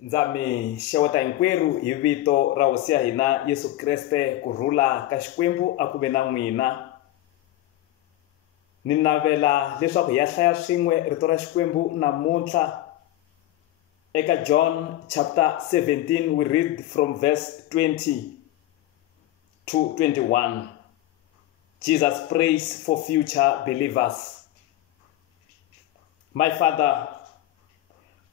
Ndzami xeweta hinkwerhu hi vito ra hosi ya hina Yesu Kreste kurhula ka Xikwembu a ku ve na n'wina. Ni navela leswaku hi ya hlaya swin'we rito ra Xikwembu namuntlha eka John chapter 17 we read from verse 20 to 21. Jesus prays for future believers. My Father,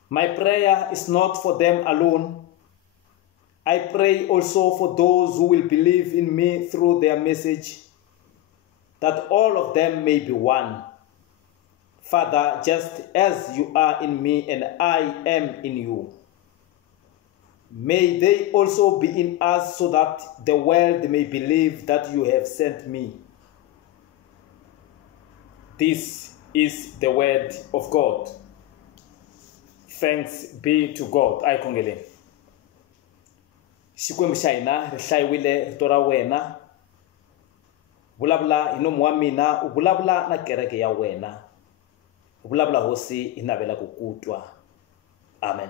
my prayer is not for them alone. I pray also for those who will believe in me through their message, that all of them may be one. Father, just as you are in me and I am in you, may they also be in us so that the world may believe that you have sent me. This is the word of God. Thanks be to God. Ai khongele. Xikwembu xa hina ri hlayiwile rito ra wena. Vulavula hi nomu wa mina, u vulavula na kereke ya wena. U vulavula hosi hi navela ku kutwa. Amen.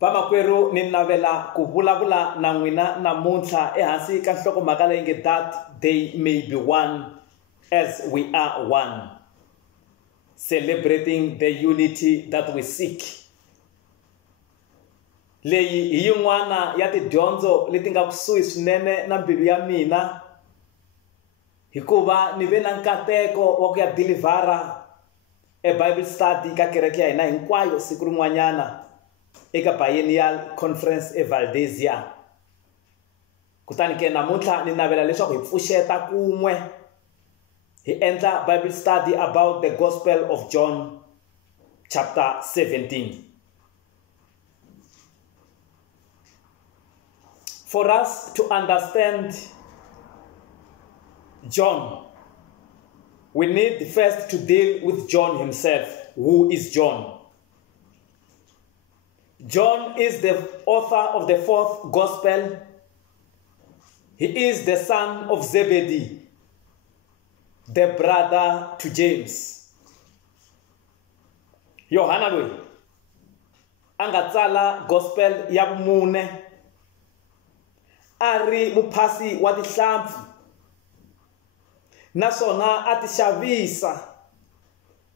Vamakwerhu ni navela ku vulavula na n'wina namuntlha ehansi ka nhlokomhaka leyi nge that they may be one as we are one. Celebrating the unity that we seek. Leyi hi yin'wana ya tidyondzo leti nga kusuhi swinene na mbilu ya mina, hikuva ni ve na nkateko wa ku ya delivera Bible study ka kereke ya hina hinkwayo siku rin'wanyana eka biennial conference eValdezia. Kutani ke namuntlha ni navela leswaku hi pfuxeta kun'we hi endla Bible study about the Gospel of John chapter 17. For us to understand John, we need first to deal with John himself. Who is John? John is the author of the fourth Gospel. He is the son of Zebedee, the brother to James. Yohana loyi anga tsala gospel ya vumune, ari muphasi wa tihlampfi, naswona a ti xavisa,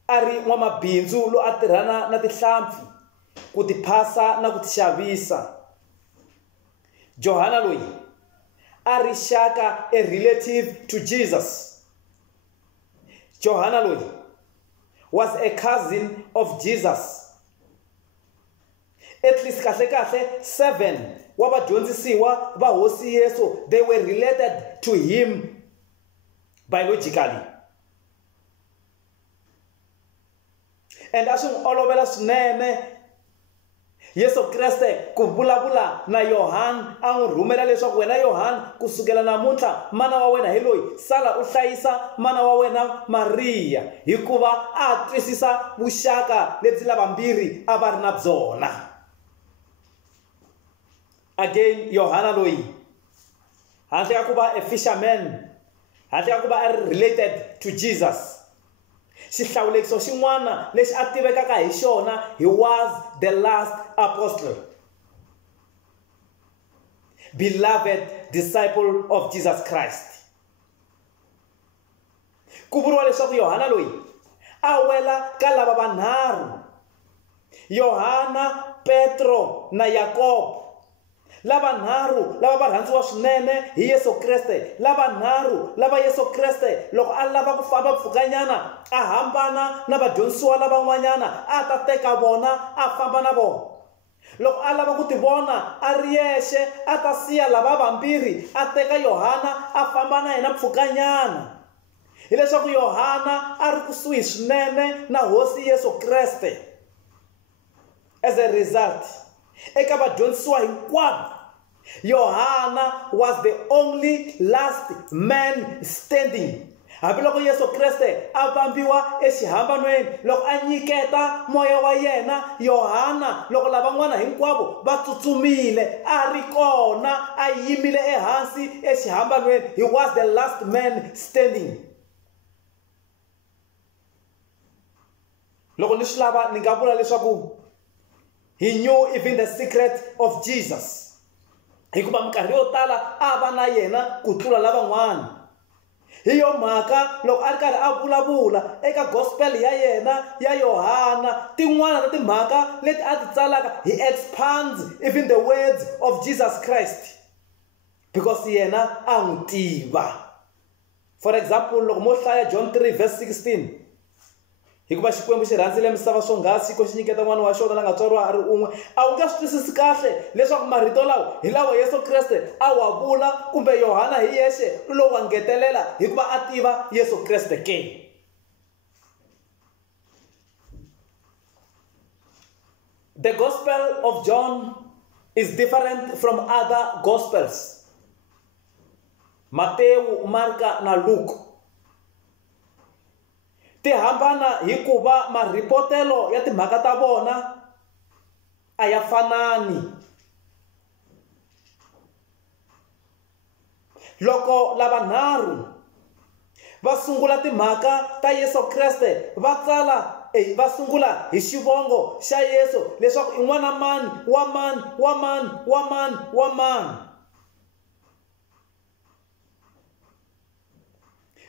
ari n'wamabindzu lo a tirhana na tihlampfi ku ti phasa na ku ti xavisa. Johana loyi ari xaka, a relative to Jesus. Johana loyi was a cousin of Jesus. At least kahle 7 wa vadyondzisiwa va hosi Yesu, they were related to him biologically. And a swi olovela swinene Yesu Kreste ku vulavula na Yohana, a n'wi rhumela leswaku wena Yohana kusukela namuntlha mana wa wena hi loyi, sala u hlayisa mana wa wena Maria, hikuva a twisisa vuxaka lebyi lavambirhi a va ri na byona. Again, Yohana loyi handle ka ku va a fisherman, handle ka ku va related to Jesus, xihlawulekiso xin'wana lexi a tivekaka hi xona, he was the last apostle, beloved disciple of Jesus Christ. Ku vuriwa leswaku Yohana loyi a wela ka lava vanharhu, Yohana, Petro na Yakobo, lava nharhu lava va rhandziwa swinene hi Yesu Kreste, lava nharhu lava Yesu Kreste loko a lava ku famba mpfhukanyana a hambana na vadyondzisiwa lavan'wanyana a ta teka vona a famba na vona. Loko a lava ku ti vona a ri yexe a ta siya lava vambirhi a teka Yohana a famba na yena mpfhukanyana. Hileswaku Yohana a ri kusuhi swinene na hosi Yesu Kreste. As a result, eka vadyondzisiwa hinkwavo, Yohana was the only last man standing. Hambiloko Yesu Kreste a vambiwa exihambanweni, loko a nyiketa moya wa yena, Yohana loko lavan'wana hinkwavo va tsutsumile a ri kona a yimile ehansi exihambanweni. He was the last man standing. Loko ni swi lava ni nga vula leswaku He knew even the secret of Jesus. Hikuva minkarhi yo tala a va na yena ku tlula lavan'wana. Hi yo mhaka loko a ri karhi a vulavula eka gospel ya yena ya Yohana, tin'wana ta timhaka leti a ti tsalaka, he expands even the words of Jesus Christ because yena a n'wi tiva. For example, loko mo hlaya John 3 verse 16, hikuva Xikwembu xi rhandzile misava swonghasi ko xi nyiketa n'wana wa xona la nga tswariwa a ri un'we, a wu nge swi twisisi kahle leswaku marito lawa hi lawa Yesu Kreste a wa vula kumbe Yohana hi yexe lowu wa ngetelela hikuva a tiva Yesu Kreste ke. The Gospel of John is different from other Gospels. Matthew, Marka na Luke. Ti hambana hikuva maripotelo ya timhaka ta vona a ya fanani. Loko lavanharhu va sungula timhaka ta Yesu Kreste va tsala va sungula hi xivongo xa Yesu leswaku i n'wana mani wa mani wa mani wa mani wa mani.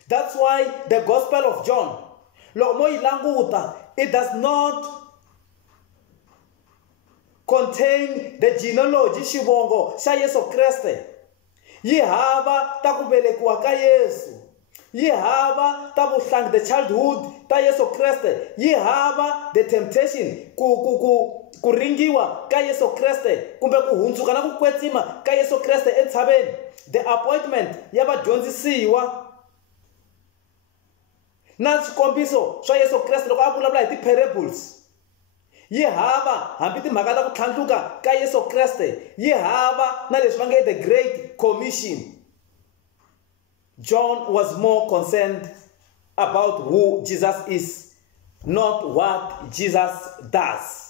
That's why the Gospel of John, loko mo yi languta, it does not contain the genealogy xivongo xa Yesu Kreste. Yi hava ta ku velekiwa ka Yesu, yi hava ta vuhlangi, the childhood ta Yesu Kreste, yi hava the temptation ku ringiwa ka Yesu Kreste kumbe ku hundzuka na ku kwetsima ka Yesu Kreste entshaveni, the appointment ya vadyondzisiwa na swikombiso swa Yesu Kreste loko a vulavula hi ti-parables. Yi hava hambi timhaka ta ku tlhandluka ka Yesu Kreste, yi hava na leswi va nge the Great Commission. John was more concerned about who Jesus is, not what Jesus does.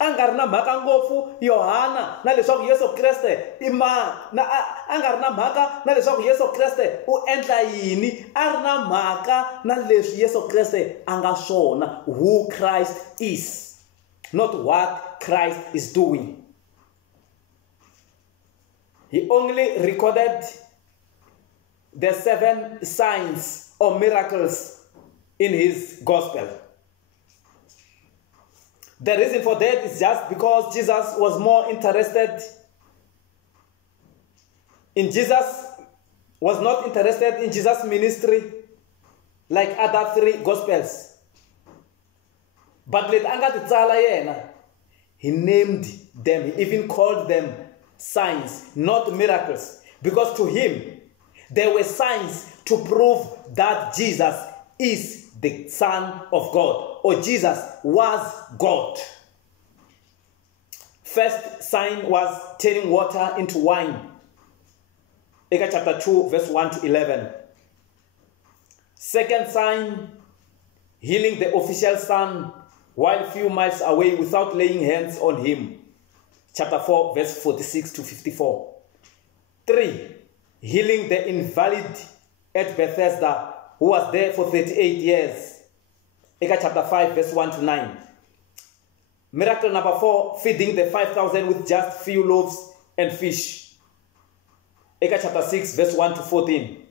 A nga ri na mhaka ngopfu Yohana na leswaku Yesu Kreste i mani, a nga ri na mhaka na leswaku Yesu Kreste u endla yini, a ri na mhaka na leswi Yesu Kreste a nga swona, who Christ is, not what Christ is doing. He only recorded the 7 signs or miracles in his gospel. The reason for that is just because Jesus was more interested in was not interested in Jesus' ministry like other 3 gospels. But let anga ti tsala yena, he named them, he even called them signs, not miracles, because to him there were signs to prove that Jesus is the Son of God, or Jesus was God. First sign was turning water into wine. Eka chapter 2, verse 1 to 11. Second sign, healing the official son while a few miles away without laying hands on him. Chapter 4, verse 46 to 54. 3, healing the invalid at Bethesda who was there for 38 years. Eka chapter 5, verse 1 to 9. Miracle number 4, feeding the 5,000 with just few loaves and fish. Eka chapter 6, verse 1 to 14.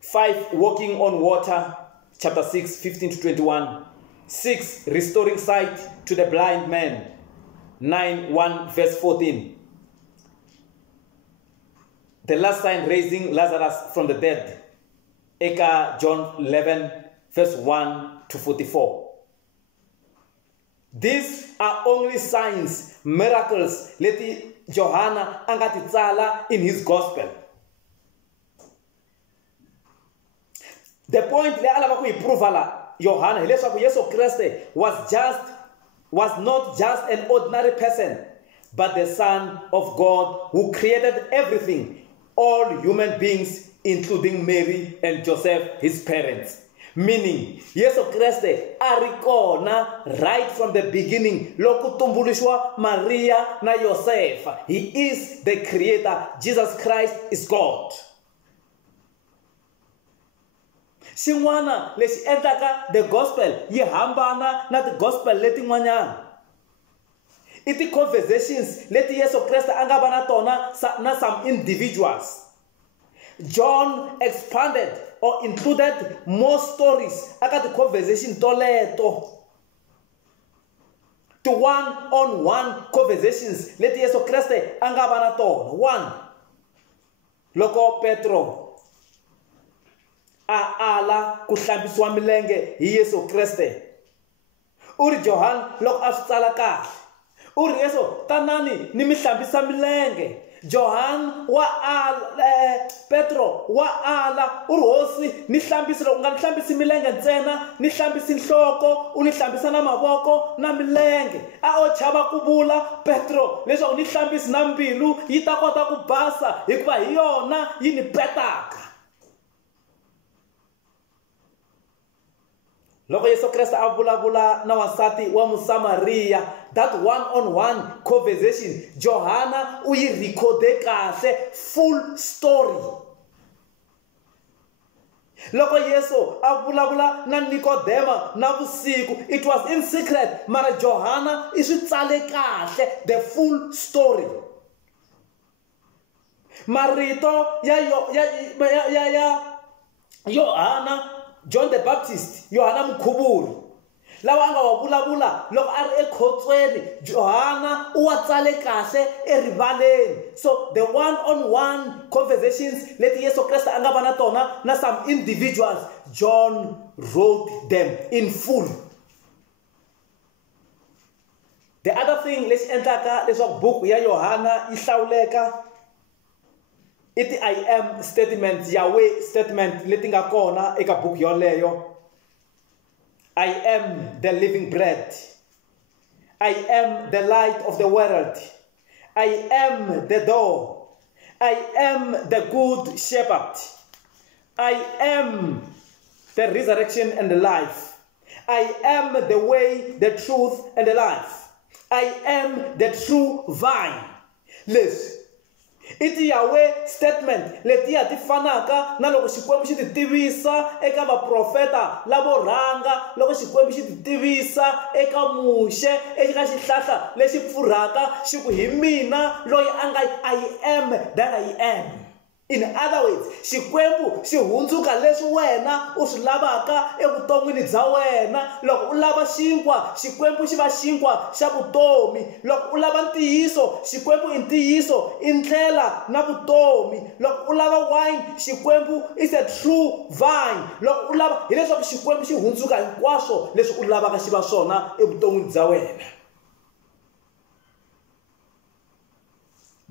5, walking on water. Chapter 6, 15 to 21. 6, restoring sight to the blind man. 9, 1, verse 14. The last sign, raising Lazarus from the dead. Eka John 11, verse 1 to 44. These are only signs, miracles, leti Johanna angati tsala in his gospel. The point le alava ku iprovala Johanna hileswaku Yesu Kriste was not just an ordinary person, but the Son of God who created everything, all human beings, including Mary and Joseph, his parents. Meaning, Yesu Kriste arikona right from the beginning, loku tumbulishwa Maria na Joseph. He is the creator. Jesus Christ is God. Xin'wana lexi endlaka the gospel yi hambana na the gospel letin'wanyana. I ti-conversations leti Yesu Kreste a nga va na tona na some individuals. John expanded or included more stories aka ti-conversation toleto. To one-on-one conversations leti Yesu Kreste a nga va na tona. One, loko Petro a ala ku hlambisiwa milenge hi Yesu Kreste. Uri Johan loko a swi tsala kahle. Uri Yesu tanani ni mi hlambisa milenge. Johan wa ala Petro wa ala uri hosi ni hlambisi loko nga ni hlambisi milenge ntsena ni hlambisi nhloko u ni hlambisa na mavoko na milenge. A o chava ku vula Petro leswaku ni hlambisi na mbilu yi ta kota ku basa hikuva hi yona yi ni petaka. Loko Yesu Kreste a vulavula na wansati wa Musamariya, that one-on-one conversation, Johana u yi rekhode kahle full story. Loko Yesu a vulavula na Nikodema na vusiku, it was in secret, mara Johana i swi tsale kahle the full story. Marito ya Yohana, John the Baptist, Yohana Mkhuburi, lawa anga wa vulavula loko a ri ekhotsweni, Johana u wa tsale kahle erivaleni. So the one-on-one conversations leti Yesu Kreste a nga va na tona na some individuals, John wrote them in full. The other thing lexi endlaka leswaku book ya Yohana yi hlawuleka i I am statement, Yahweh statement leti nga kona eka book yoleyo. I am the living bread. I am the light of the world. I am the door. I am the good shepherd. I am the resurrection and the life. I am the way, the truth, and the life. I am the true vine. Listen. Iti Yahweh statement letiya ti fanaka na loko Xikwembu xi ti tivisa eka vaprofeta lavo rhanga, loko Xikwembu xi ti tivisa eka Muxe eka xihlahla lexi pfurhaka xi ku hi mina loyi a nga I am that I am. In other words, Xikwembu xi hundzuka leswi wena u swi lavaka evuton'wini bya wena. Loko u lava xinkwa, Xikwembu xi va xinkwa xa vutomi. Loko u lava ntiyiso, Xikwembu i ntiyiso i ndlela na vutomi. Loko u lava wine, Xikwembu is a true vine. Loko u lava hileswaku Xikwembu xi hundzuka hinkwaswo leswi u lavaka xi va swona evuton'wini bya wena.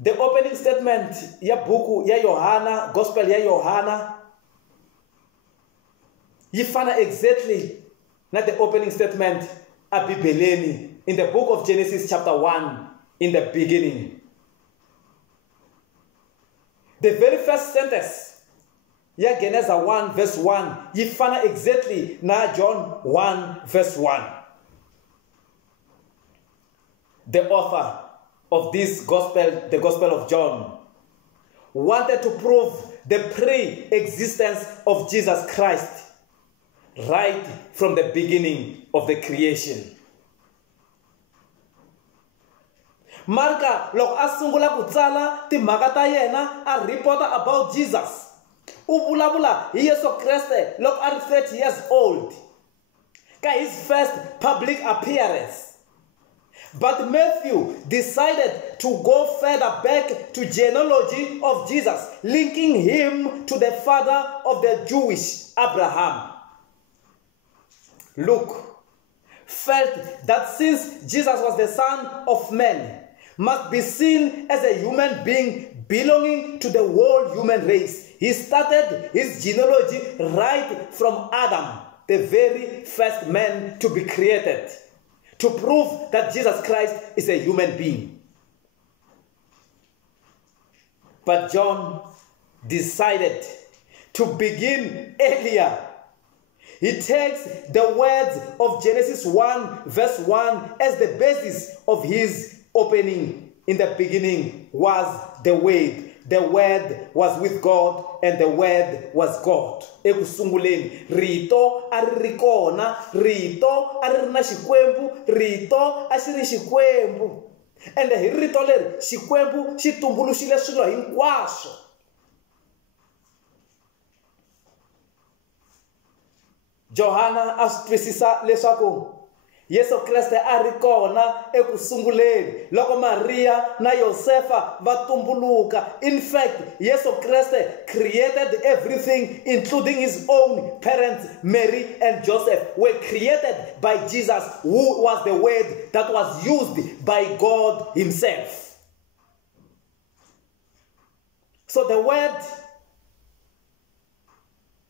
The opening statement ya buku ya Yohana, Gospel ya Yohana, yi fana exactly na the opening statement a Bibeleni in the book of Genesis chapter 1 in the beginning. The very first sentence ya Genesis 1 verse 1 yi fana exactly na John 1 verse 1. The author of this gospel, the Gospel of John, wanted to prove the pre-existence of Jesus Christ right from the beginning of the creation. Marka loko a sungula ku tsala timhaka ta yena a reporta about Jesus, u vulavula hi Yesu Kreste loko a ri 30 years old ka his first public appearance. But Matthew decided to go further back to genealogy of Jesus, linking him to the father of the Jewish Abraham. Luke felt that since Jesus was the Son of Man, must be seen as a human being belonging to the whole human race, he started his genealogy right from Adam, the very first man to be created, to prove that Jesus Christ is a human being. But John decided to begin earlier. He takes the words of Genesis 1 verse 1 as the basis of his opening. In the beginning was the Word. The Word was with God, and the Word was God. Ekusunguleni rito ari kona, rito ari na Xikwembu, rito a xi ri Xikwembu. ende hi rito leri Xikwembu xi tumbuluxile swilo hinkwaswo. Johana a swi twisisa leswaku Yesu Kreste a ri kona ekusunguleni loko Maria na Yosefa va tumbuluka. In fact, Yesu Kreste created everything, including his own parents, Mary and Joseph, were created by Jesus, who was the word that was used by God himself. So the word,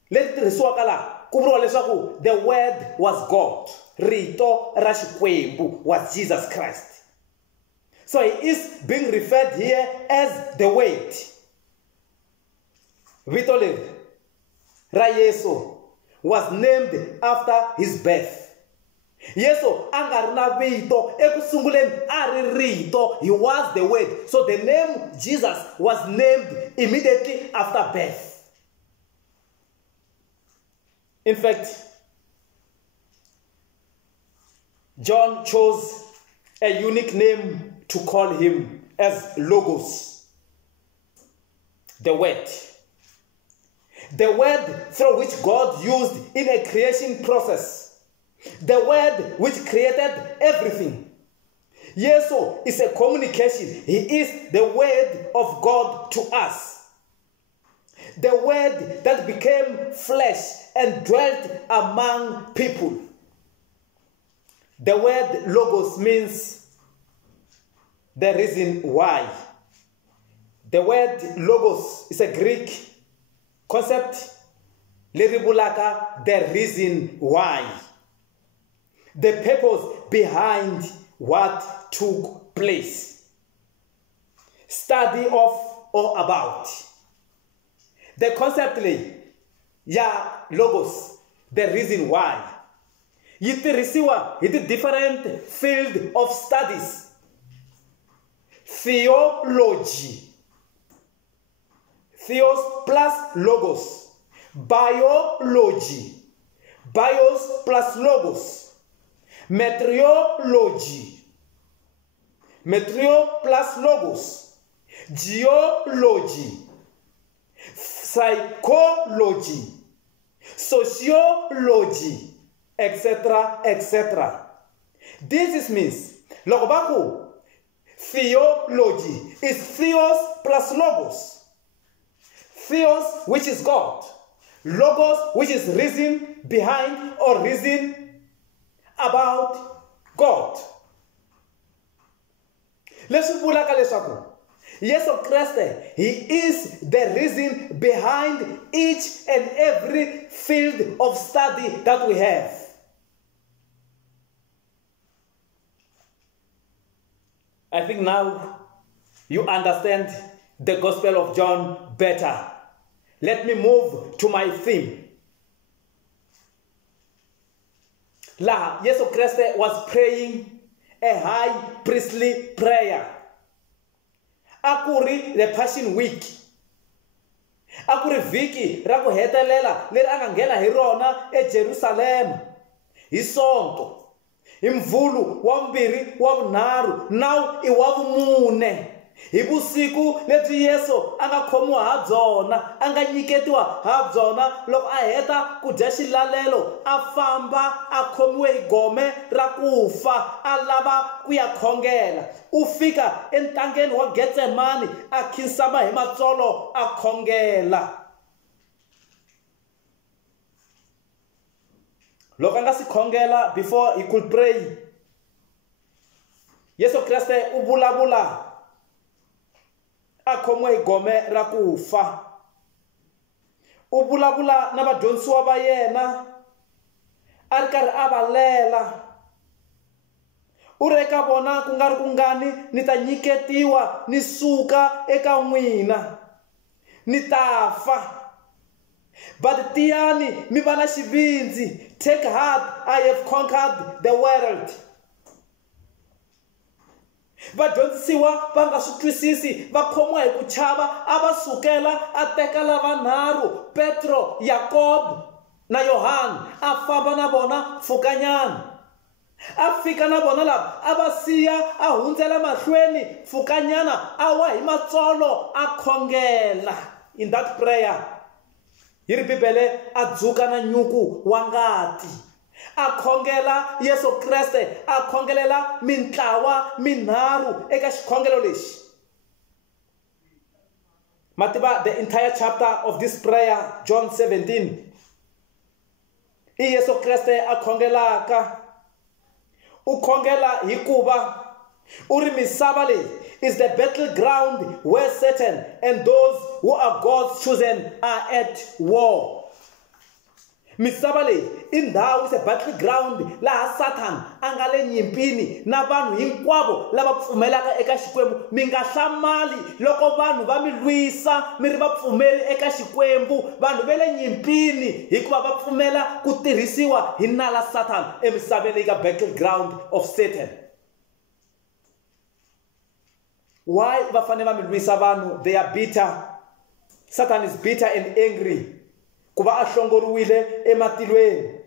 the word was God. Rito ra Xikwembu was Jesus Christ. So he is being referred here as the word. Vito leri ra Yesu was named after his birth. Yesu anga ri na vito ekusunguleni a ri rito. He was the word. So the name Jesus was named immediately after birth. In fact, John chose a unique name to call him as Logos, the Word. The Word through which God used in a creation process. The Word which created everything. Yesu is a communication. He is the Word of God to us. The Word that became flesh and dwelt among people. The word Logos means the reason why. The word Logos is a Greek concept. Leribulaka, the reason why. The purpose behind what took place. Study of or about. The concept Logos, the reason why. Yi tirhisiwa hi different field of studies. Theology. Theos plus logos. Biology. Bios plus logos. Meteorology. Meteo plus logos. Geology. Psychology. Sociology. Etc., etc. This means, Logobaku, theology is theos plus logos. Theos, which is God. Logos, which is reason behind or reason about God. Let's vula ka leswaku Yesu Kriste, he is the reason behind each and every field of study that we have. I think now you understand the Gospel of John better. Let me move to my theme. La Yesu Kriste was praying a high priestly prayer. Akuri the Passion Week. Akuri viki ra ku hetelela leri anga nghena hi rona eJerusalem. Hi Sonto. Hi Mvhulu wa vumbirhi wa vunharhu now I wa vumune. Hi vusiku lebyi Yesu anga khomiwa ha byona, anga nyiketiwa ha byona loko a heta ku dya xilalelo a famba a khomiwe hi gome ra kufa a lava ku ya khongela. U fika entangeni wa Getsemani a khinsama hi matsolo a khongela. Loko anga si khongela before he could pray, Yesu Kriste u vulavula a khomiwe hi gome ra kufa. U vulavula na vadyondzisiwa va yena a ri karhi a va lela. U ri eka vona ku nga ri ku ngani ni ta nyiketiwa ni suka eka n'wina ni ta fa. But tiyani mi va na xivindzi. Take heart, I have conquered the world. Vadyondzisiwa va nga swi twisisi va khomiwa hi ku chava a va sukela a teka lavanharhu Petro, Yakobo na Yohana a famba na vona pfhukanyana. a fika na vona lava a va siya a hundzela mahlweni pfukanyana a wa hi matsolo a khongela. In that prayer hi ri Bibele a dzuka na nyuku wa ngati a khongela Yesu Kreste, a khongelela mintlawa minharhu eka xikhongelo lexi. Mativa, the entire chapter of this prayer, John 17, i Yesu Kreste a khongelaka. U khongela hikuva u ri misava leyi is the battleground where Satan and those who are God's chosen are at war. Misava leyi i ndhawu, is a battleground laha Satan a nga le nyimpini na vanhu hinkwavo lava pfumelaka eka Xikwembu. Mi nga hlamali loko vanhu va mi lwisa mi ri vapfumeri eka Xikwembu, vanhu va le nyimpini hikuva va pfumela ku tirhisiwa hi nala Satan emisaveni leyi ka battleground of Satan. Why va fanele va mi lwisa vanhu? They are bitter. Satan is bitter and angry kuva a hlongoriwile ematilweni.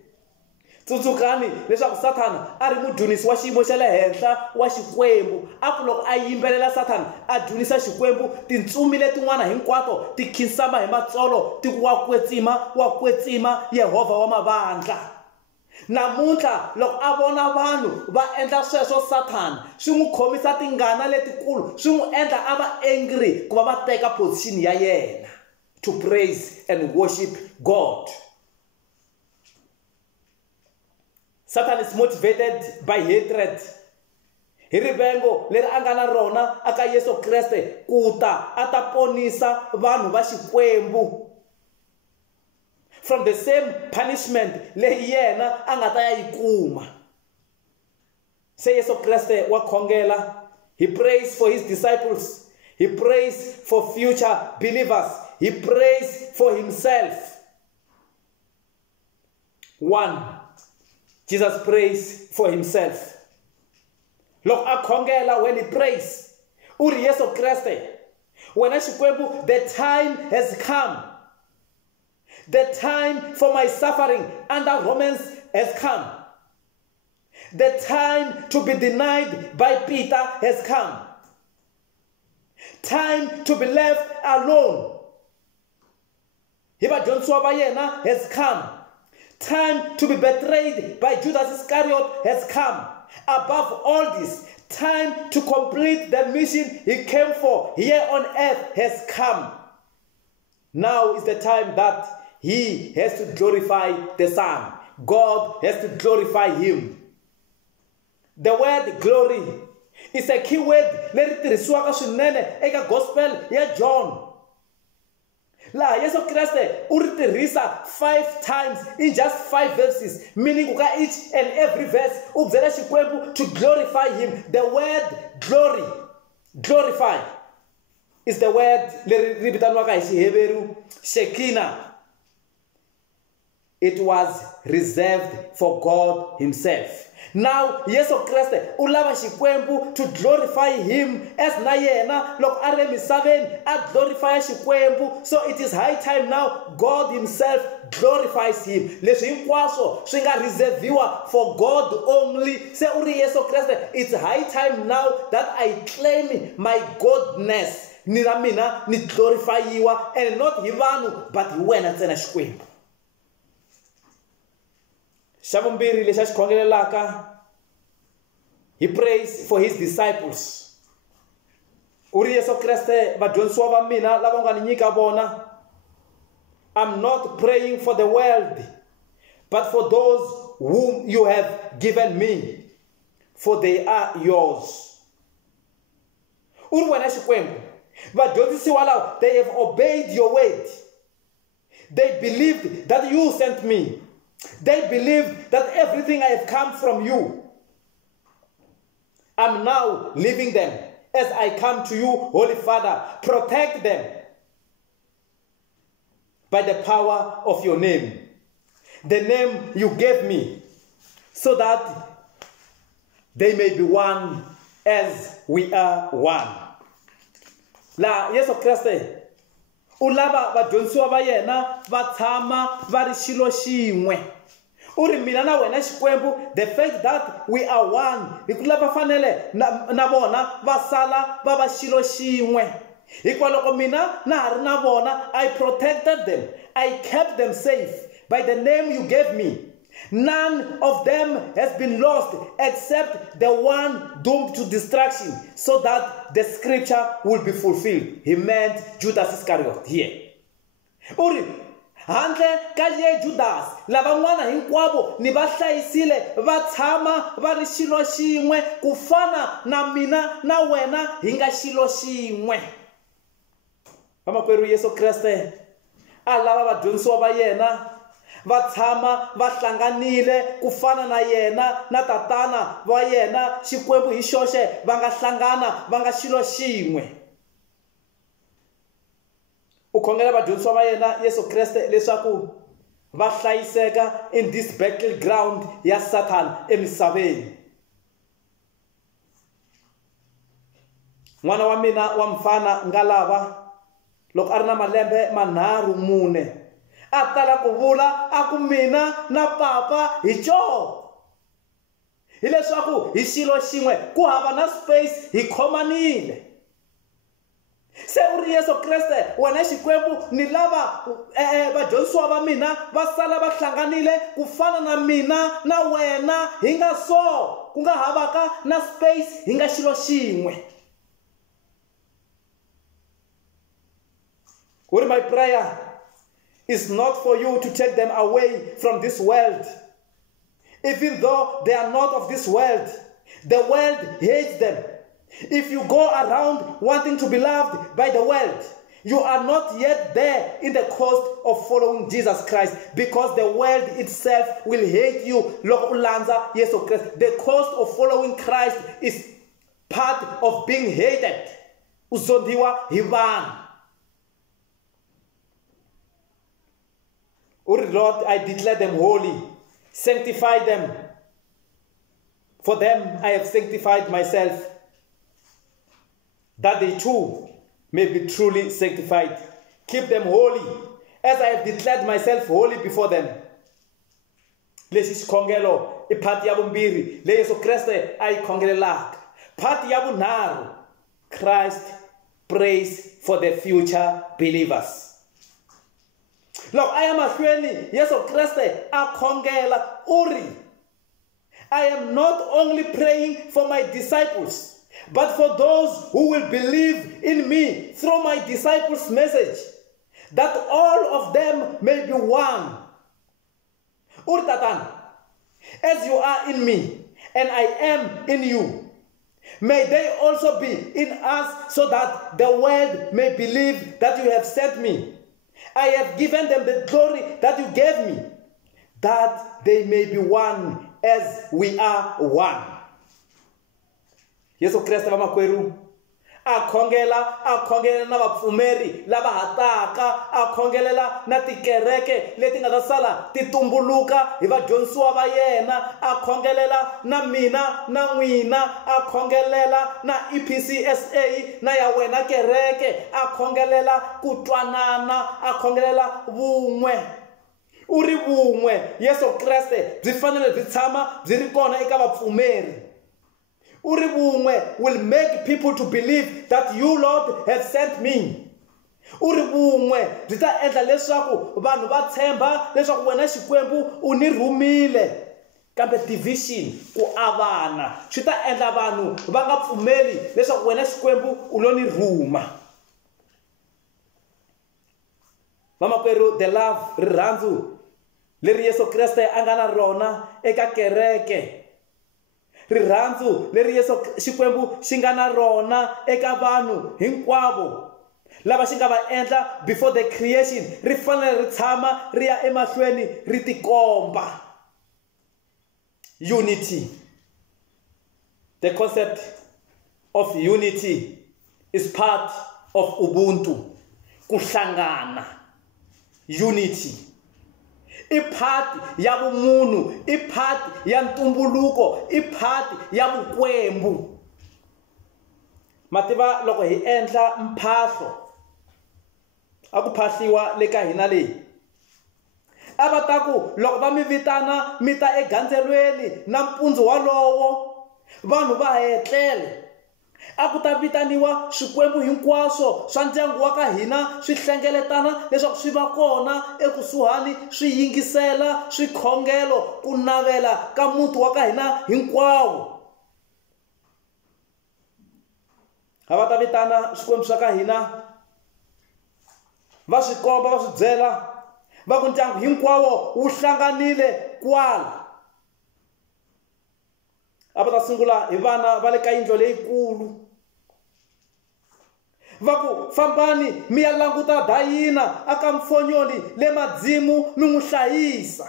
Tsutsukani leswaku Satan a ri mudunisi wa xiyimo xa le henhla wa Xikwembu. A ku loko a yimbelela Satan a dunisa Xikwembu, tintsumi letin'wana hinkwato ti khinsama hi matsolo ti wa kwetsima Yehovha wa mavandla. Namuntlha loko a vona vanhu va endla sweswo Satan swi n'wi khomisa tingana letikulu, swi n'wi endla a va angry ku va va teka position ya yena to praise and worship God. Satan is motivated by hatred. Hi rivengo leri a nga na rona aka Yesu Kreste ku ta a ta ponisa vanhu va Xikwembu from the same punishment leyi yena a nga ta ya yi kuma. Se Yesu Kreste wa khongela. He prays for his disciples. He prays for future believers. He prays for himself. 1. Jesus prays for himself. Loko a khongela, when he prays, uri Yesu Kreste, wena Xikwembu, the time has come. The time for my suffering under Romans has come. The time to be denied by Peter has come. Time to be left alone has come. Time to be betrayed by Judas Iscariot has come. Above all this, time to complete the mission he came for here on earth has come. Now is the time that he has to glorify the Son. God has to glorify him. The word glory is a key word leri tirhisiwaka swinene eka gospel ya John. La Yesu Kriste u ri tirhisa 5 times in just 5 verses, meaning uka each and every verse u byela Xikwembu to glorify him. The word glory, glorify, is the word leri vitaniwaka hi Xiheberu Shekinah. It was reserved for God himself. Now, Yesu Kriste u lava Xikwembu to glorify him as na yena loko a ri emisaveni a glorify Xikwembu. So it is high time now God himself glorifies him. Leswi hinkwaswo swi nga reserviwa for God only. Se u ri Yesu Kriste, it's high time now that I claim my godness. Ni na mina ni glorifyiwa, and not hi vanhu but hi wena ntsena Xikwembu. Xa vumbirhi lexi a xi khongelelaka, he prays for his disciples. U ri Yesu Kreste, vadyondzisiwa va mina lava nga ni nyika vona, I'm not praying for the world, but for those whom you have given me, for they are yours. U ri wena Xikwembu, vadyondzisiwa lava, they have obeyed your word. They believed that you sent me. They believe that everything I have come from you. I'm now leaving them as I come to you, Holy Father. Protect them by the power of your name, the name you gave me, so that they may be one as we are one. La Yesu Kriste u lava vadyondzisiwa va yena va tshama va ri xilo xin'we. uri mina na wena Xikwembu, the fact that we are one, hi ku lava fanele na vona va sala va va xilo xin'we. Hikuva loko mina na ha ri na vona, I protected them, I kept them safe by the name you gave me. None of them has been lost except the one doomed to destruction, so that the scripture will be fulfilled. He meant Judas Iscariot here. Uri handle ka ye Judas, lavan'wana hinkwavo ni va hlayisile va tshama va ri xilo xin'we ku fana na mina na wena hi nga xilo xin'we. Vamakwerhu Yesu Kreste a lava vadyondzisiwa va yena va tshama va hlanganile ku fana na yena na tatana va yena Xikwembu hi xoxe va nga hlangana va nga xilo xin'we. U khongela vadyondzisiwa va yena Yesu Kreste leswaku va hlayiseka in this battleground ya Satan emisaveni. N'wana wa mina wa mfana nga lava loko a ri na malembe manharhu mune a tala ku vula a ku mina na papa hi coo, hileswaku hi xilo xin'we ku hava na space hi khomanile. Se u ri Yesu Kreste wena Xikwembu ni lava vadyondzisiwa va mina va sala va hlanganile ku fana na mina na wena hi nga so ku nga havaka na space hi nga xilo xin'we. Uri my prayer is not for you to take them away from this world. Even though they are not of this world, the world hates them. If you go around wanting to be loved by the world, you are not yet there in the cost of following Jesus Christ, because the world itself will hate you. The cost of following Christ is part of being hated. Uzondiwa hivan. Lord, I declare them holy, sanctify them. For them I have sanctified myself, that they too may be truly sanctified. Keep them holy, as I have declared myself holy before them. Lesi xikhongelo I phati ya vumbirhi leyi Yesu Kreste a yi khongelelaka. Phati ya vunharhu, Christ prays for the future believers. Loko a ya mahlweni Yesu Kreste a khongela uri, I am not only praying for my disciples, but for those who will believe in me through my disciples' message, that all of them may be one. Uri tatana, as you are in me and I am in you, may they also be in us, so that the world may believe that you have sent me. I have given them the glory that you gave me, that they may be one as we are one. Yesu Kriste vamakwerhu a khongela na vapfumeri lava hataka, a khongelela na tikereke leti nga ta sala ti tumbuluka hi vadyondzisiwa va yena, a khongelela na mina na n'wina, a khongelela na EPCSA na ya wena kereke, a khongelela ku twanana, a khongelela vun'we. Uri vun'we Yesu Kreste byi fanele byi tshama byi ri kona eka vapfumeri. Uri vun'we will make people to believe that you, Lord, have sent me. Uri vun'we byi ta endla leswaku vanhu va tshemba leswaku wena Xikwembu u ni rhumile. Kambe division, ku avana, swi ta endla vanhu va nga pfumeli leswaku wena Xikwembu u lo ni rhuma. Vamakwerhu, the love, rirhandzu leri Yesu Kreste a nga na rona eka kereke, rirhandzu leri Yesu Xikwembu xi nga na rona eka vanhu hinkwavo lava xi nga va endla before the creation, ri fanele ri tshama ri ya emahlweni ri tikomba. Unity. The concept of unity is part of Ubuntu. Kuhlangana. Unity. I part ya vumunhu, I part ya ntumbuluko, I part ya vukwembu. Mativa loko hi endla mphahlo, a ku phahliwa le ka hina leyi, a va ta ku loko va mi vitana mi ta egandzelweni na mpundzu walowo vanhu va hetlele. A ku ta vitaniwa swikwembu hinkwaswo swa ndyangu wa ka hina swi hlengeletana leswaku swi va kona ekusuhani swi yingisela swikhongelo ku navela ka muti wa ka hina hinkwawo. A va ta vitana swikwembu swa ka hina va swi komba va swi byela va ku ndyangu hinkwawo wu hlanganile kwala. A va ta sungula hi vana va le ka yindlo leyikulu va ku fambani mi ya languta Dayina aka mfonyoni le madzimu mi n'wi hlayisa.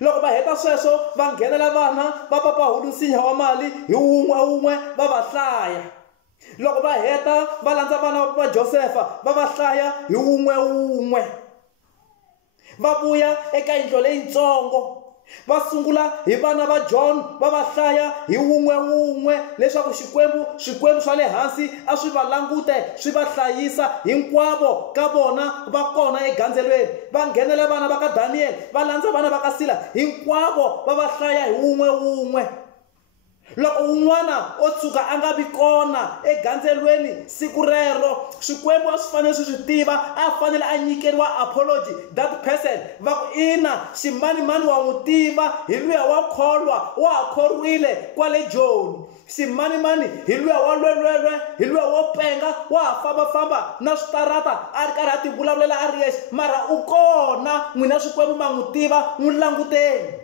Loko va heta sweswo va nghenela vana va papahulu nsinya wa mali hi wun'we va va hlaya. Loko va heta va landza vana va Josefa va va hlaya hi wun'we. Va vuya eka yindlo leyitsongo va sungula hi vana va John va va hlaya hi wun'we leswaku swikwembu swa le hansi a swi va langute swi va hlayisa hinkwavo ka vona va kona egandzelweni. Va nghenela vana va ka Daniel va landza vana va ka Sila hinkwavo va va hlaya hi wun'we. Loko un'wana o tshuka a nga vi kona egandzelweni siku rero swikwembu a swi fanele swi tiva a fanele a nyikeriwa apology that person va ku ina ximanimani wa n'wi tiva hi luya wa kholwa wa ha khoriwile kwale Joni. Ximanimani hi luya wa lwelwelwe hi luya wo penga wa ha fambafamba na switarata a ri karhi a ti vulavulela a ri yexe mara u kona n'wina swikwembu ma n'wi tiva n'wi languteni.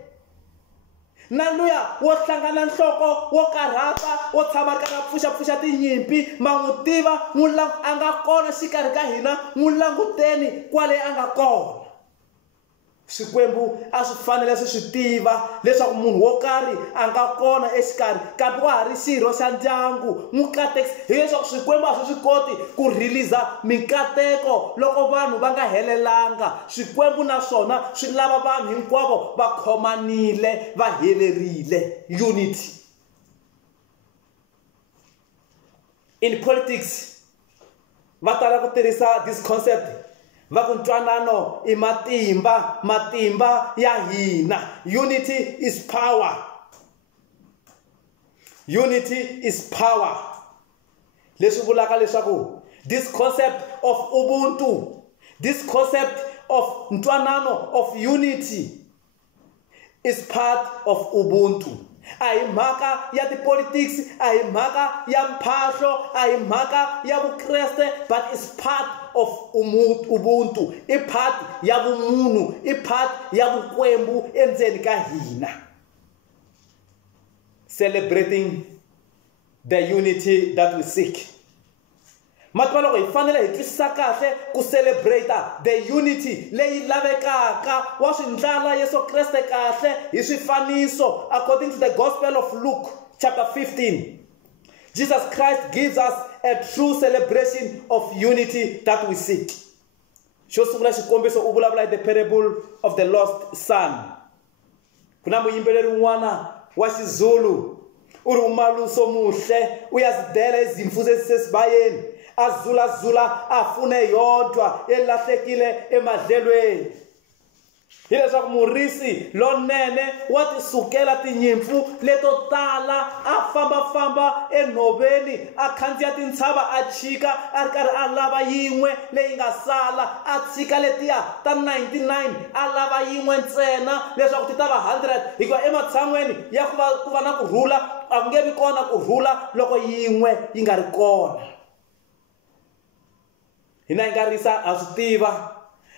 Na luya wo hlangana nhloko wo karhata wo tshama ri karhi a pfuxapfuxa tinyimpi ma n'wi tiva a nga kona xikarhi ka hina n'wi languteni kwale a nga kona. Swikwembu a swi fanele swi tiva leswaku munhu wo karhi a nga kona exikarhi kambe wa ha ri xirho xa ndyangu n'wi katekisa. Hi leswaku swikwembu a swi koti ku release mikateko loko vanhu va nga helelanga. Swikwembu naswona swi lava vanhu hinkwavo va khomanile va helerile, unity. In politics va tala ku tirhisa this concept va ku ntwanano i matimba ya hina. Unity is power. Unity is power. Leswi vulaka leswaku this concept of ubuntu, this concept of ntwanano, of unity is part of ubuntu. A hi mhaka ya tipolitics, a hi mhaka ya mphahlo, a hi mhaka ya vukreste, but it's part of ubuntu. I part ya vumunhu, I part ya vukwembu endzeni ka hina. Celebrating the unity that we seek. Matwa loko hi fanele hi twisisa kahle ku celebrate the unity leyi lavekaka wa swi ndlala Yesu Kreste kahle hi swifaniso according to the Gospel of Luke chapter 15. Jesus Christ gives us a true celebration of unity that we seek. Xo sungula xikombiso u vulavula hi the parable of the lost son. Kuna muyimbeleri un'wana wa xizulu u ri umaluso muhle u ya zidela izimfu zesisibayeni azulazula afune yodwa elahlekile emadlelweni. Hi leswaku murisi lonene wa tisukela tinyimpfu leto tala a fambafamba enhoveni a khandziya tintshava a chika a ri karhi a lava yin'we leyi nga sala a tshika letiya ta 99 a lava yin'we ntsena leswaku ti ta va 100 hikuva ematshan'weni ya ku va na kurhula a ku nge vi kona kurhula loko yin'we yi nga ri kona. Hina hi nga risa a swi tiva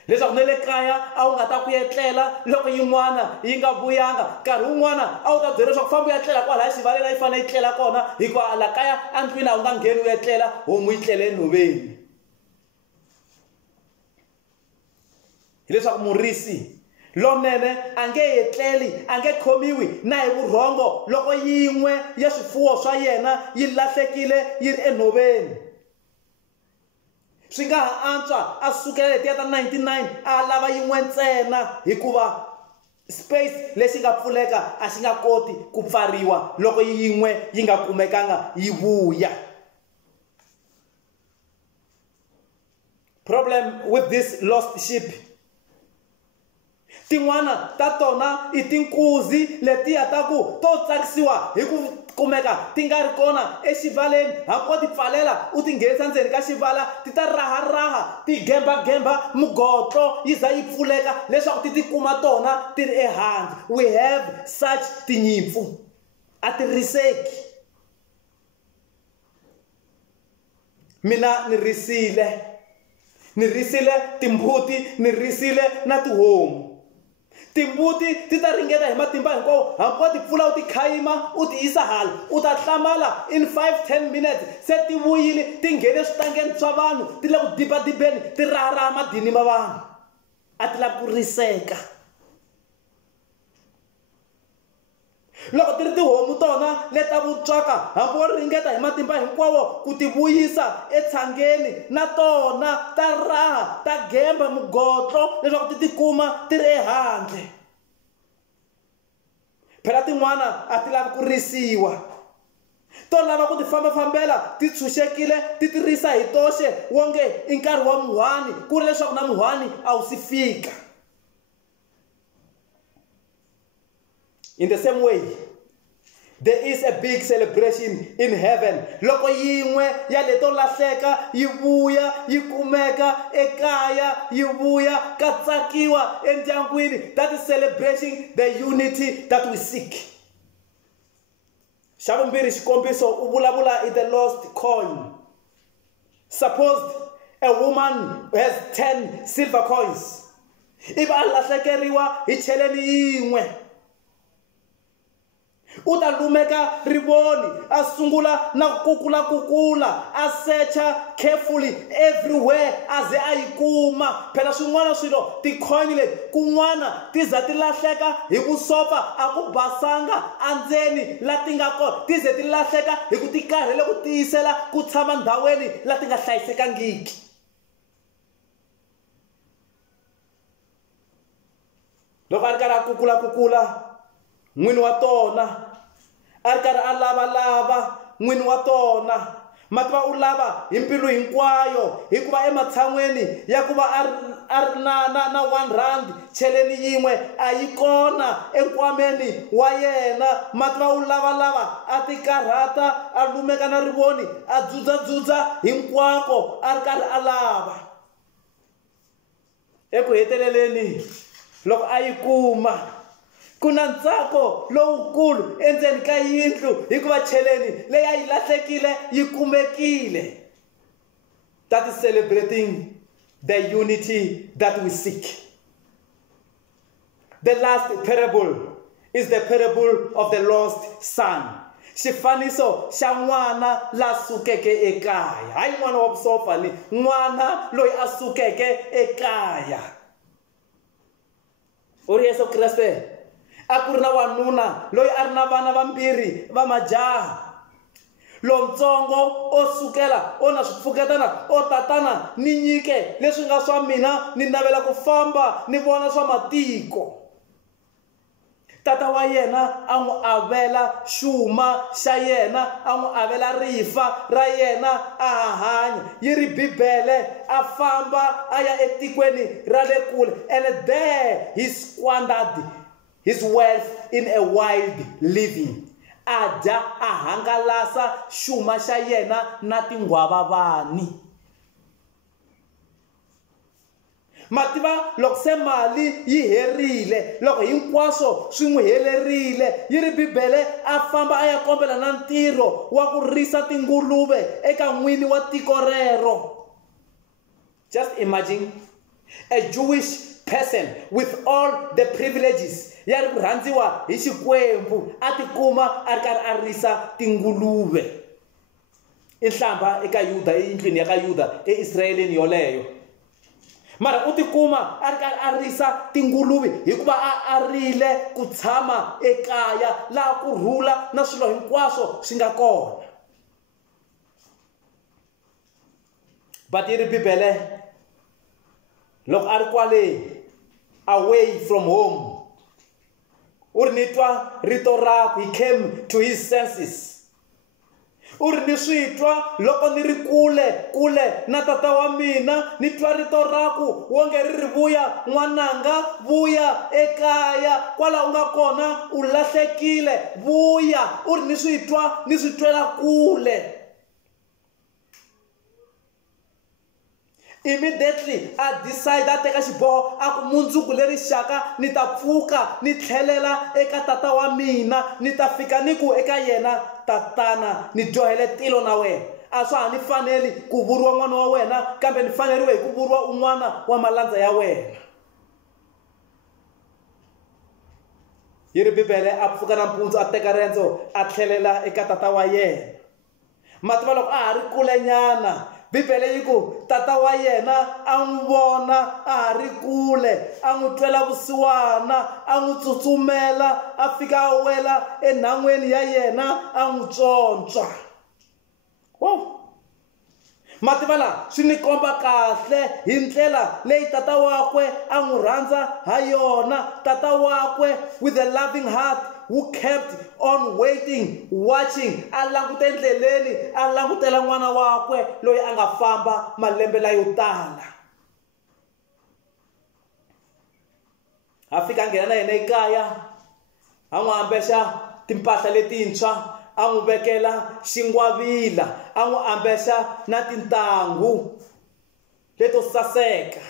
leswaku ne le kaya a wu nga ta ku etlela loko yin'wana yi nga vuyanga. Nkarhi wun'wana a wu ta byela leswaku famba u ya tlela kwala xivaleni a yi fanele yi tlela kona hikuva la kaya andlwini a wu nga ngheni u ya tlela homu yi tlele enhoveni. Hileswaku murisi lonene a nge etleli a nge khomiwi na hi vurhongo loko yin'we ya swifuwo swa yena yi lahlekile yi ri enhoveni. Swi nga ha antswa a sukela letiya ta 99 a lava yin'we ntsena hikuva space lexi nga pfuleka a xi nga koti ku pfariwa loko yin'we yi nga kumekanga yi vuya. Problem with this lost sheep tin'wana ta tona i tinkuzi letiya ta ku to tsakisiwa hi ku kumeka ti nga ri kona exivaleni, hambi wo ti pfalela u ti nghenisa ndzeni ka xivala ti ta raharaha ti gembagemba mugotlo yi za yi pfuleka leswaku ti tikuma tona ti ri ehandle. We have such tinyimpfu, a ti riseki. Mina ni risile timbuti, ni risile na tihomu. Timbuti ti ta ringeta hi matimba hinkwawo, hambi wo ti pfula u ti khayima u ti yisa hala, u ta hlamala in 5-10 minutes se ti vuyile ti nghene switangeni swa vanhu, ti le ku dibadibeni ti raharaha madini ma vanhu. A ti lavi ku riseka. Loko ti ri tihomu tona leta vutswaka, hambi wo ringeta hi matimba hinkwawo ku ti vuyisa etshangeni, na tona ta raha ta gemba mugotlo leswaku ti tikuma ti ri ehandle. Phela tin'wana a ti lavi ku risiwa, to lava ku ti fambafambela ti tshunxekile ti tirhisa hi toxe wonge i nkarhi wa muhwani, ku ri leswaku na muhwani a wu si fika. In the same way, there is a big celebration in heaven. Loko yin'we ya leto lahleka yi vuya yi kumeka ekaya, yi vuya ka tsakiwa endyangwini. That is celebrating the unity that we seek. Xa vumbirhi xikombiso u vulavula i the lost coin. Suppose a woman has 10 silver coins. Ivi a lahlekeriwa hi cheleni yin'we. U ta lumeka rivoni, a sungula na kukula, a searcha carefully everywhere a ze a yi kuma. Phela swin'wana swilo ti-coin leti kun'wana ti za ti lahleka hi vusofa a ku basanga andzeni la ti nga kona, ti ze ti lahleka hi ku ti karhele ku tiyisela ku tshama ndhawini la ti nga hlayisekangiki. Loko a ri karhi a kukula n'wini wa tona a ri karhi a lavalava n'wini wa tona, mativa u lava hi mbilu hinkwayo, hikuva ematshan'weni ya ku va a ri na 1 rand cheleni yin'we a yi kona enkwameni wa yena. Mativa u lavalava a ti karhata, a lumeka na rivoni, a dzudzadzudzha hinkwako a ri karhi a lava. Eku heteleleni loko a yi kuma, ku na ntsako lowukulu endzeni ka yindlu hikuva cheleni leyi a yi lahlekile yi kumekile. That is celebrating the unity that we seek. The last parable is the parable of the lost son. Xifaniso xa n'wana la sukeke ekaya, hayi n'wana wa vusofa ni n'wana loyi a sukeke ekaya. U ri Yesu Kreste a ku ri na wanuna loyi a ri na vana vambirhi va majaha. Lontsongo o sukela o na swipfuketana o tatana ni nyike leswi nga swa mina, ni navela ku famba ni vona swa matiko. Tata wa yena a n'wi avela xuma xa yena, a n'wi avela rifa ra yena a hanya. Yi ri Bibele a famba a ya etikweni ra le kule, and there he squandered his wealth in a wild living. A dya a hangalasa xuma xa yena na tinghwavavani. Mativa loko se mali yi herile, loko hinkwaswo swi n'wi helerile, yi ri Bibele a famba a ya kombela na ntirho wa ku risa tinguluve eka n'wini wa tiko rero. Just imagine a Jewish person with all the privileges, ya ri ku rhandziwa hi Xikwembu, a tikuma a ri karhi a risa tinguluve. I nhlamba eka Yuda, endlwini ya ka Yuda eIsrayeleni yoleyo. Mara u tikuma a ri karhi a risa tinguluve hikuva a rile ku tshama ekaya laha ku rhula na swilo hinkwaswo swi nga kona. But yi ri Bibele loko a ri kwale away from home, u ri ni twa rito rakwe, he came to his senses. u ri ni swi twa loko ni ri kule na tata wa mina ni twa rito raku wonge ri vuya n'wananga vuya ekaya kwala u nga kona u lahlekile vuya u ri ni swi twa ni swi twela kule. Immediately a decide a teka xiboho a ku mundzuku leri xaka ni ta pfuka ni tlhelela eka tata wa mina ni ta fika ni ku eka yena tatana ni dyohele tilo na wena. A swa ha ni faneli ku vuriwa n'wana wa wena kambe ni faneriwe hi ku vuriwa un'wana wa malandza ya wena. Yi ri Bibele a pfuka nampundzu a teka rendzo a tlhelela eka tata wa yena. Mativa loko a ha ri kulenyana Bibele yi ku tata wa yena a n'wi vona a ha ri kule a n'wi twela vusiwana a n'wi tsutsumela a fika a wela enhan'weni ya yena a n'wi tsontswa. Mativa la swi ni komba kahle hi ndlela leyi tata wakwe a n'wi rhandza ha yona. Tata wakwe with a loving heart who kept on waiting, watching, a langute endleleni a langutela n'wana wakwe loyi a nga famba malembe la yo tala. A fika nghena na yena ekaya a n'wi ambexa timpahla letintshwa a n'wi vekela xingwavila a n'wi ambexa na tintangu leto saseka.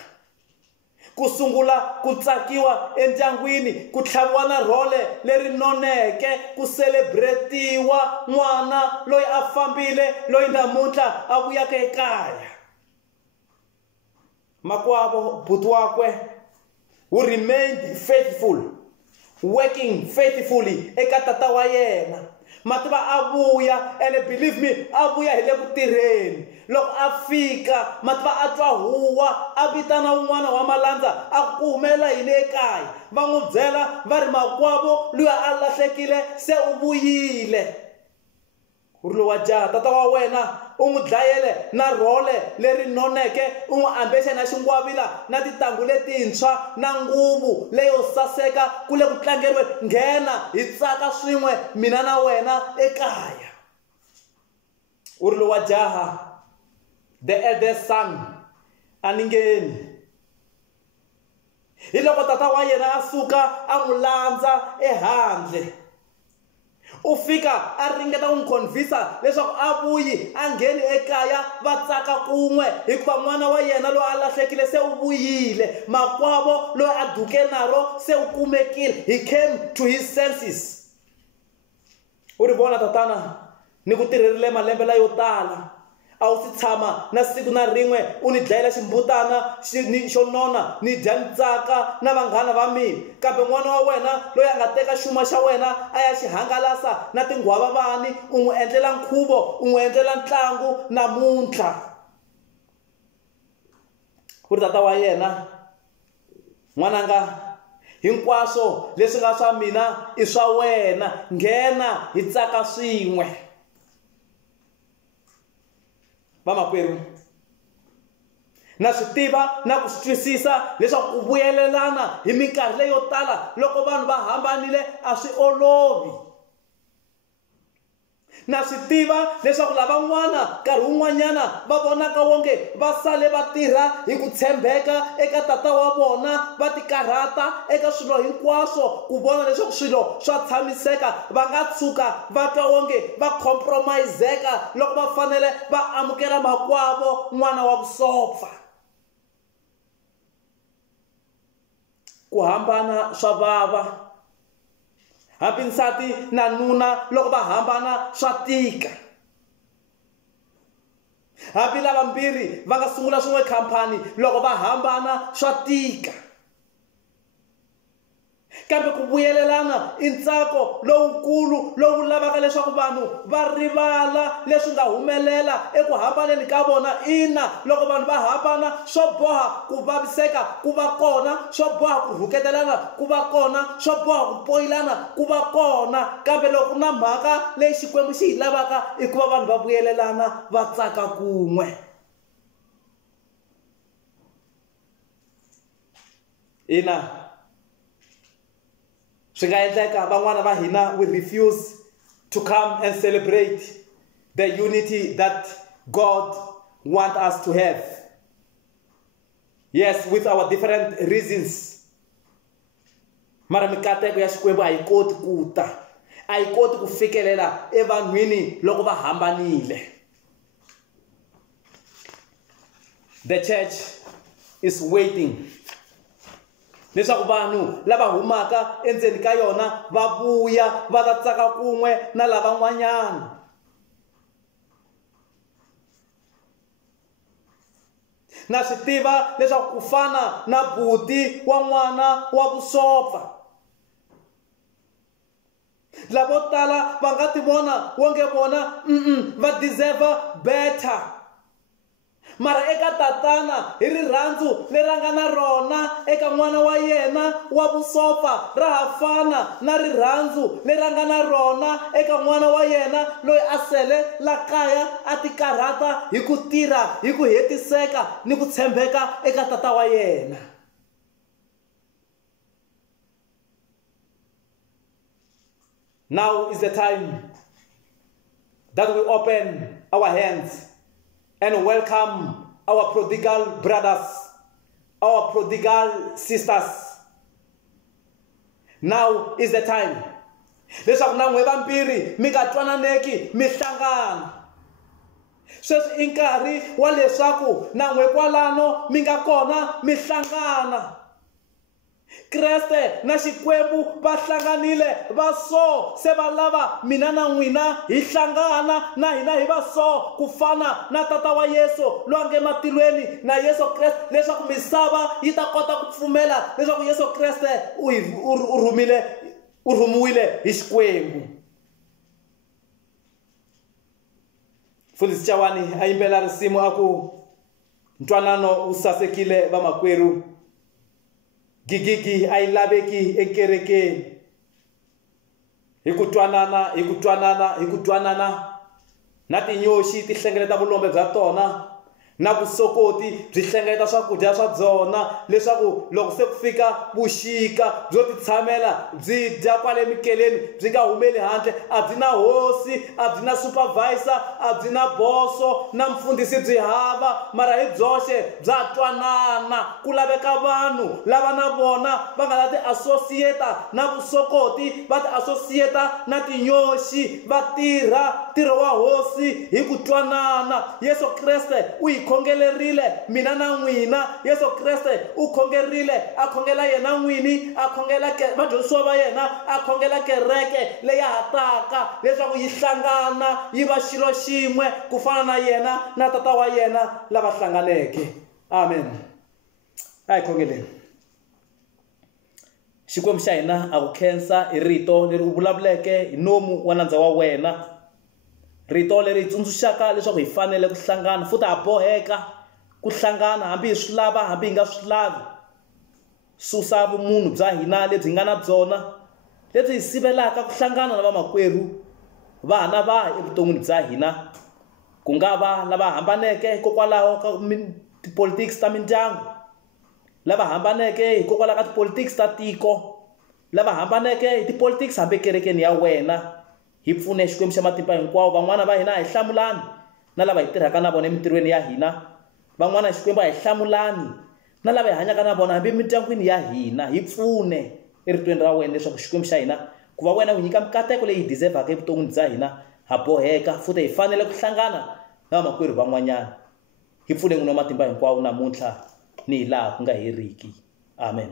Ku sungula ku tsakiwa endyangwini ku tlhaviwa na rhole leri noneke ku celebratiwa n'wana loyi a fambile loyi namuntlha a vuyaka ekaya. Makwavo buti wakwe who remained faithful, working faithfully eka tata wa yena. Mativa a vuya and believe me a vuya hi le ku tirheni. Loko a fika mativa a twa huwa a vitana un'wana wa malandza a ku humela yini ekaya. Va n'wi byela va ri makwavo luya a lahlekile se u vuyile. U ri lowa jaha tata wa wena u n'wi dlayele na rhole leri noneke u n'wi ambexe na xingwavila na tintangu letintshwa na nguvu leyo saseka ku le ku tlangeriweni. Nghena hi tsaka swin'we mina na wena ekaya. U ri lowa jaha the eldest son a ni ngheni. Hi loko tata wa yena a suka a n'wi landza ehandle. U fika a ringeta ku n'wi convince leswaku a vuyi a ngheni ekaya va tsaka kun'we hikuva n'wana wa yena loyi a lahlekile se u vuyile. Makwavo loyi a duke naro se u kumekile. He came to his senses. U ri vona tatana ni ku tirherile malembe la yo tala a wu si tshama na siku na rin'we u ni dlayela ximbutana xo nona ni dya ni tsaka na vanghana va mina. Kambe n'wana wa wena loyi a nga teka xuma xa wena a ya xi hangalasa na tinghwava vani u n'wi endlela nkhuvo u n'wi endlela ntlangu namuntlha. Ku ri tata wa yena n'wananga hinkwaswo leswi nga swa mina i swa wena nghena hi tsaka swin'we. Vamakwerhu na swi tiva na ku swi twisisa leswaku ku vuyelelana hi minkarhi leyo tala loko vanhu va hambanile a swi olovi. Na swi tiva leswaku lavan'wana nkarhi wun'wanyana va vonaka wonge va sale va tirha hi ku tshembeka eka tata wa vona va tikarhata eka swilo hinkwaswo ku vona leswaku swilo swa tshamiseka va nga tshuka va twa wonge va compromiseka loko va fanele va amukela makwavo n'wana wa vusopfa. Ku hambana swa vava. Hambi nsati na nuna loko va hambana swa tika. Hambi lava mbirhi va nga sungula swin'we khampani loko va hambana swa tika. Kambe ku vuyelelana i ntsako lowukulu lowu lavaka leswaku vanhu va rivala leswi nga humelela eku hambaneni ka vona. Ina loko vanhu va hambana swo boha ku vaviseka ku va kona, swo boha ku rhuketelana ku va kona, swo boha ku poyilana ku va kona. Kambe loko na mhaka leyi Xikwembu xi hi lavaka i ku va vanhu va vuyelelana va tsaka kun'we. Ina swi nga endleka van'wana va hina we refuse to come and celebrate the unity that God wants us to have. Yes, with our different reasons. Mara mikateko ya Xikwembu a yi koti ku ta, a yi koti ku fikelela evanhwini loko va hambanile. The church is waiting. Leswaku vanhu lava humaka endzeni ka yona va vuya va ta tsaka kun'we na lavan'wanyana. Na swi tiva leswaku ku fana na buti wa n'wana wa vusopfa, lavo tala va nga ti vona wonge vona va deserve better, mara eka tatana hi rirhandzu leri a nga na rona eka n'wana wa yena wa vusopfa ra ha fana na rirhandzu leri a nga na rona eka n'wana wa yena loyi a sele la kaya a ti karhata hi ku tirha hi ku hetiseka ni ku tshembeka eka tata wa yena. Now is the time that we open our hands and welcome our prodigal brothers, our prodigal sisters. Now is the time. Leswaku na n'we vambirhi mi nga twananeki mi hlangana. Sweswi i nkarhi wa leswaku na n'we kwalano mi nga kona mi hlangana. Kreste na Xikwembu va hlanganile va so se va lava mina na n'wina hi hlangana na hina hi va so ku fana na tata wa Yesu loyi a nge matilweni na Yesu Kreste, leswaku misava yi ta kota ku pfumela leswaku Yesu Kreste u rhumiwile hi Xikwembu. Mfundhisi Chawani a yimbela risimu a ku ntwanano wu sasekile vamakwerhu, gigigi a yi laveki ekerekeni. Hi ku twanana, hi ku twanana, hi ku twanana, na tinyoxi ti hlengeleta vulombe bya tona, na vusokoti byi hlengeleta swakudya swa byona, leswaku loko se ku fika vuxika byo ti tshamela byi dya kwale mikeleni byi nga humeli handle. A byi na hosi, a byi na supervisor, a byi na boso na mfundhisi byi hava, mara hi byoxe bya twanana. Ku laveka vanhu lava na vona va nga ta ti associate na vusokoti, va ti associate na tinyoxi, va tirha ntirho wa hosi hi ku twanana. Yesu Kreste u hi khongelerile mina na n'wina. Yesu Kreste u khongerile, a khongela yena n'wini, a khongela vadyondzisiwa va yena, a khongela kereke leyi hataka leswaku yi hlangana yi va xilo xin'we ku fana na yena na tata wa yena lava hlanganeke. Amen. A hi khongeleni. Xikwembu xa hina a ku khensa hi rito leri u vulavuleke hi nomu wa nandza wa wena, rito leri hi tsundzuxaka leswaku hi fanele ku hlangana, futhi ha boheka ku hlangana hambi hi swi lava hambi hi nga swi lavi. Susa vumunhu bya hina lebyi hi nga na byona, lebyi hi sivelaka ku hlangana na vamakwerhu vana va evuton'wini bya hina, ku nga va lava hambaneke hikokwalaho ka tipolitics ta mindyangu, lava hambaneke hikokwalaho ka tipolitics ta tiko, lava hambaneke hi tipolitics hambi kerekeni ya wena. Hi pfune Xikwembu xa matimba hinkwawo. Van'wana va hina hi hlamulani na lava hi tirhaka na vona emintirhweni ya hina. Van'wana Xikwembu hi hlamulani na lava hi hanyaka na vona hambi emindyangwini ya hina. Hi pfune eritweni ra wena leswaku Xikwembu xa hina ku va wena u nyika mikateko leyi hi deservaka evuton'wini bya hina. Ha boheka futhi hi fanele ku hlangana na vamakwerhu van'wanyana. Hi pfune n'wina wa matimba hinkwawo namuntlha ni hi laha ku nga heriki. Amen.